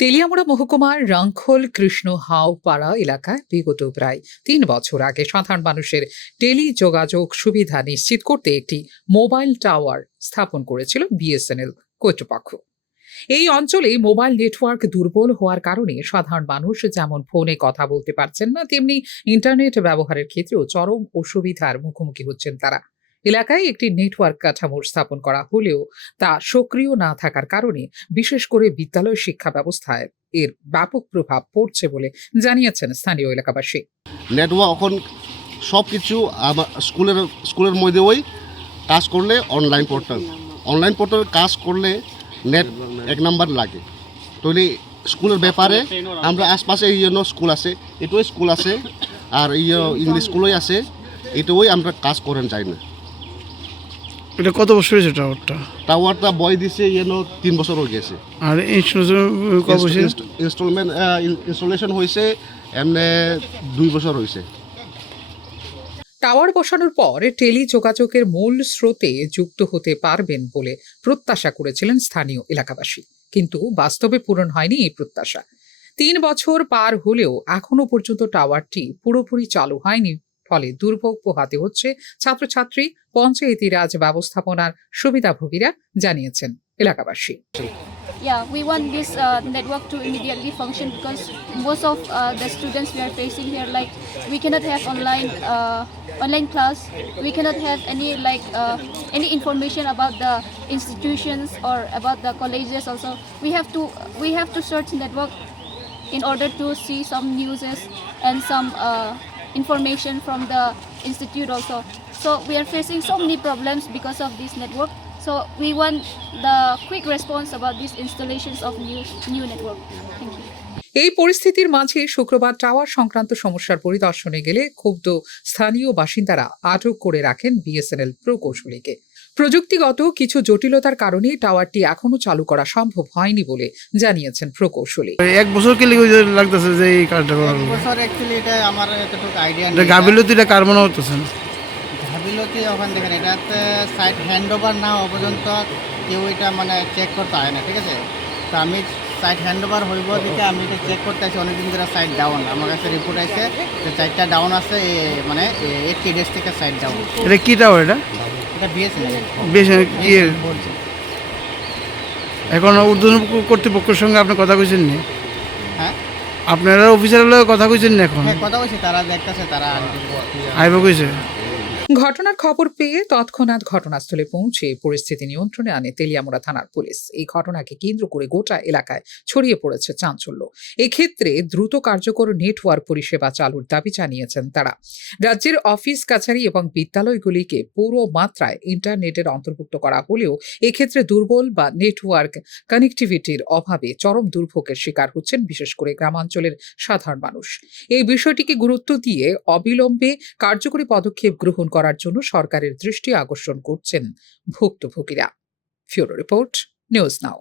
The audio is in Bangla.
তেলিয়ামুড়া মহকুমার রাংখোল কৃষ্ণ হাওপাড়া এলাকায় বিগত প্রায় ৩ বছর আগে সাধারণ মানুষের টেলি যোগাযোগ সুবিধা নিশ্চিত করতে একটি মোবাইল টাওয়ার স্থাপন করেছিল বিএসএনএল কর্তৃপক্ষ। এই অঞ্চলে মোবাইল নেটওয়ার্ক দুর্বল হওয়ার কারণে সাধারণ মানুষ যেমন ফোনে কথা বলতে পারছেন না, তেমনি ইন্টারনেট ব্যবহারের ক্ষেত্রেও চরম অসুবিধার মুখোমুখি হচ্ছেন তারা। এলাকায় একটি নেটওয়ার্ক কাঠামো স্থাপন করা হলেও তা সক্রিয় না থাকার কারণে বিশেষ করে বিদ্যালয় শিক্ষা ব্যবস্থায় এর ব্যাপক প্রভাব পড়ছে বলে জানিয়েছেন স্থানীয় এলাকাবাসী। নেটওয়ার্ক এখন সব কিছু স্কুলের মধ্যে ওই কাজ করলে অনলাইন পোর্টাল কাজ করলে নেট এক নাম্বার লাগে। তাহলে স্কুলের ব্যাপারে আমরা আশপাশে এই জন্য স্কুল আছে, এটাই স্কুল আছে, আর এই ইংলিশ স্কুলই আছে, এটাই আমরা কাজ করেন যাই না। এটা কত বছর হয়েছে টাওয়ারটা বয় দিছে 3 বছর হয়ে গেছে। আর ইনস্টলেশন হয়েছে এমনি 2 বছর হয়েছে। টাওয়ার বসানোর পর টেলি যোগাযোগের মূল স্রোতে যুক্ত হতে পারবেন বলে প্রত্যাশা করেছিলেন স্থানীয় এলাকাবাসী, কিন্তু বাস্তবে পূরণ হয়নি এই প্রত্যাশা। 3 বছর পার হলেও এখনো পর্যন্ত টাওয়ারটি পুরোপুরি চালু হয়নি, ফলে দুর্ভোগ পোহাতে হচ্ছে ছাত্রছাত্রী, পঞ্চায়েতি রাজ ব্যবস্থাপনার সুবিধাভোগীরা, জানিয়েছেন এলাকাবাসী। Yeah, we want this network to immediately function because most of the students we are facing here, like we cannot have online class, we cannot have any information about the institutions or about the colleges. Also, we have to search network in order to see some news and some information from the institute also. So we are facing so many problems because of this network. So we want the quick response about these installations of new network. Thank you. এই পরিস্থিতির মাঝে শুক্রবার টাওয়ার সংক্রান্ত সমস্যার পরিদর্শনে গেলে ক্ষুব্ধ স্থানীয় বাসিন্দারা আটক করে রাখেন বিএসএনএল প্রকৌশলীকে। প্রযুক্তিগত কিছু জটিলতার কারণে টাওয়ারটি এখনো চালু করা সম্ভব হয়নি বলে জানিয়েছেন প্রকৌশলী। 1 বছর কি লাগতেছে যে এই কাজটা করা? 1 বছর অ্যাকচুয়ালি এটা আমার এতটুকু আইডিয়া নেই। গাফিলতিটা কার মনে হচ্ছে? গাফিলতি ওখান দেখেন, এটাতে সাইট হ্যান্ড ওভার না হওয়া পর্যন্ত কেউ এটা চেক করতে হয় না, ঠিক আছে? তো আমি সাইট হ্যান্ড ওভার হইব দিকে আমি এটা চেক করতে আসি, অনেকদিন ধরে সাইট ডাউন। আমার কাছে রিপোর্ট আছে যে 4টা ডাউন আছে, 80 ডেজ থেকে সাইট ডাউন। এটা কি টাওয়ার? এটা বিএসএনএল কি এখন ঊর্ধ্বতন কর্তৃপক্ষের সঙ্গে আপনি কথা কইছেন নি? হ্যাঁ, আপনারা অফিসারের লগে কথা কইছেন না? এখন কথা বলছি, তারা দেখতেছে, তারা আইব কইছে। ঘটনার খবর পেয়ে তৎক্ষণাৎ ঘটনাস্থলে পৌঁছে পরিস্থিতি নিয়ন্ত্রণে আনে তেলিয়ামুড়া থানার পুলিশ। এই ঘটনাকে কেন্দ্র করে গোটা এলাকায় ছড়িয়ে পড়েছে চাঞ্চল্য। এক্ষেত্রে দ্রুত কার্যকর নেটওয়ার্ক পরিষেবা চালুর দাবি জানিয়েছেন তারা। রাজ্যের অফিস কাছারি এবং বিদ্যালয়গুলিকে পুরো মাত্রায় ইন্টারনেটের অন্তর্ভুক্ত করা হলেও এক্ষেত্রে দুর্বল বা নেটওয়ার্ক কানেক্টিভিটির অভাবে চরম দুর্ভোগের শিকার হচ্ছেন বিশেষ করে গ্রামাঞ্চলের সাধারণ মানুষ। এই বিষয়টিকে গুরুত্ব দিয়ে অবিলম্বে কার্যকরী পদক্ষেপ গ্রহণ করার জন্য সরকারের দৃষ্টি আকর্ষণ করছেন ভুক্তভোগীরা। ফিউরো রিপোর্ট, নিউজ নাও।